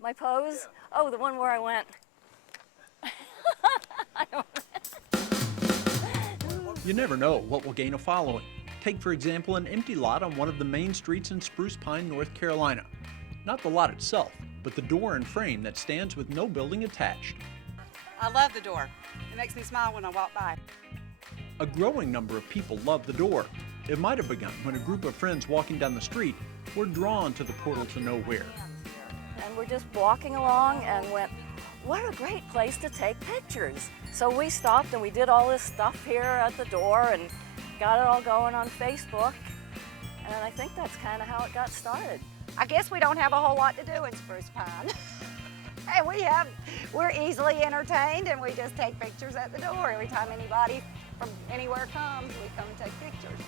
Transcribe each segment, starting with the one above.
My pose? Yeah. Oh, the one where I went. You never know what will gain a following. Take, for example, an empty lot on one of the main streets in Spruce Pine, North Carolina. Not the lot itself, but the door and frame that stands with no building attached. I love the door. It makes me smile when I walk by. A growing number of people love the door. It might have begun when a group of friends walking down the street were drawn to the portal to nowhere. And we're just walking along and went, what a great place to take pictures. So we stopped and we did all this stuff here at the door and got it all going on Facebook. And I think that's kind of how it got started. I guess we don't have a whole lot to do in Spruce Pine. And we're easily entertained, and we just take pictures at the door. Every time anybody from anywhere comes, we come and take pictures.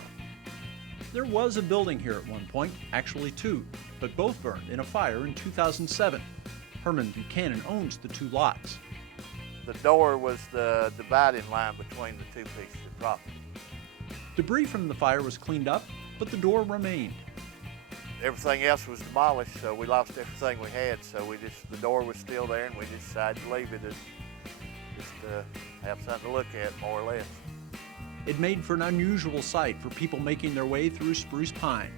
There was a building here at one point, actually two, but both burned in a fire in 2007. Herman Buchanan owns the two lots. The door was the dividing line between the two pieces of property. Debris from the fire was cleaned up, but the door remained. Everything else was demolished, so we lost everything we had, so the door was still there, and we just decided to leave it as just to have something to look at, more or less. It made for an unusual sight for people making their way through Spruce Pine.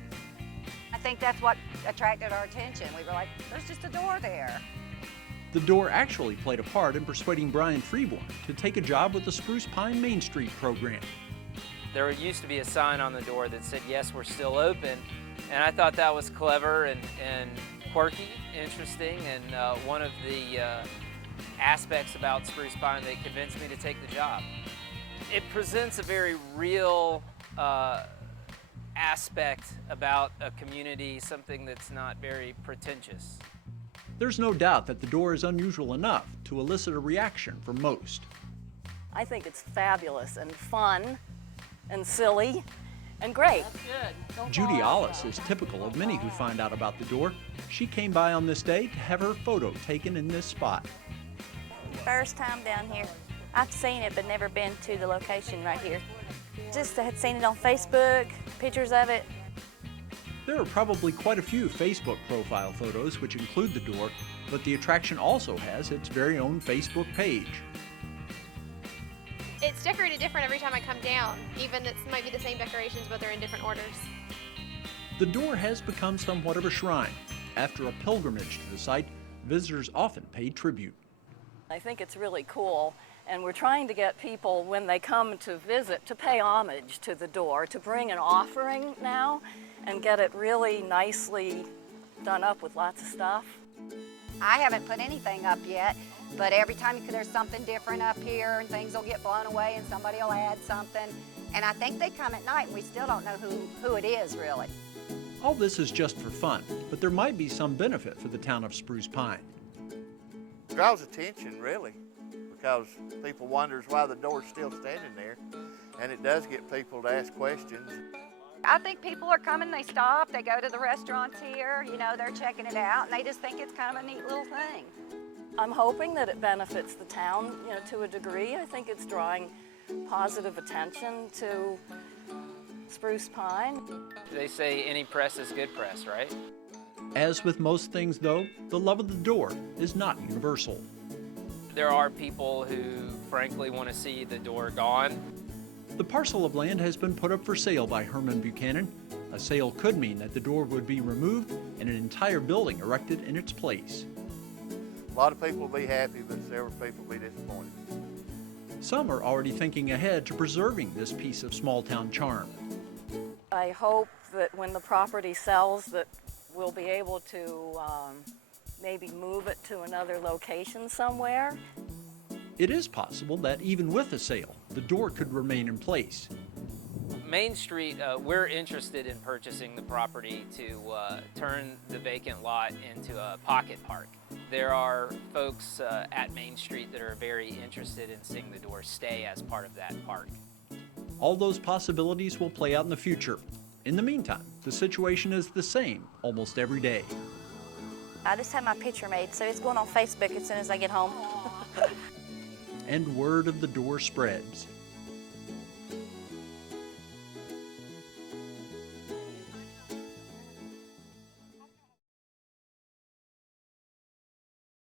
I think that's what attracted our attention. We were like, there's just a door there. The door actually played a part in persuading Brian Freeborn to take a job with the Spruce Pine Main Street program. There used to be a sign on the door that said, yes, we're still open. And I thought that was clever and quirky, interesting, and one of the aspects about Spruce Pine that convinced me to take the job. It presents a very real aspect about a community, something that's not very pretentious. There's no doubt that the door is unusual enough to elicit a reaction from most. I think it's fabulous and fun and silly and great. That's good. Judy Ollis is typical of many who find out about the door. She came by on this day to have her photo taken in this spot. First time down here. I've seen it, but never been to the location right here. Just had seen it on Facebook, pictures of it. There are probably quite a few Facebook profile photos which include the door, but the attraction also has its very own Facebook page. It's decorated different every time I come down. Even it might be the same decorations, but they're in different orders. The door has become somewhat of a shrine. After a pilgrimage to the site, visitors often pay tribute. I think it's really cool, and we're trying to get people, when they come to visit, to pay homage to the door, to bring an offering now and get it really nicely done up with lots of stuff. I haven't put anything up yet, but every time there's something different up here and things will get blown away and somebody will add something. And I think they come at night and we still don't know who it is really. All this is just for fun, but there might be some benefit for the town of Spruce Pine. It draws attention, really, because people wonders why the door's still standing there, and it does get people to ask questions. I think people are coming, they stop, they go to the restaurants here, they're checking it out, and they just think it's kind of a neat little thing. I'm hoping that it benefits the town, to a degree. I think it's drawing positive attention to Spruce Pine. They say any press is good press, right? As with most things, though, the love of the door is not universal. There are people who, frankly, want to see the door gone. The parcel of land has been put up for sale by Herman Buchanan. A sale could mean that the door would be removed and an entire building erected in its place. A lot of people will be happy, but several people will be disappointed. Some are already thinking ahead to preserving this piece of small-town charm. I hope that when the property sells that we'll be able to maybe move it to another location somewhere. It is possible that even with a sale, the door could remain in place. Main Street, we're interested in purchasing the property to turn the vacant lot into a pocket park. There are folks at Main Street that are very interested in seeing the door stay as part of that park. All those possibilities will play out in the future. In the meantime, the situation is the same almost every day. I just had my picture made, so it's going on Facebook as soon as I get home. And word of the door spreads.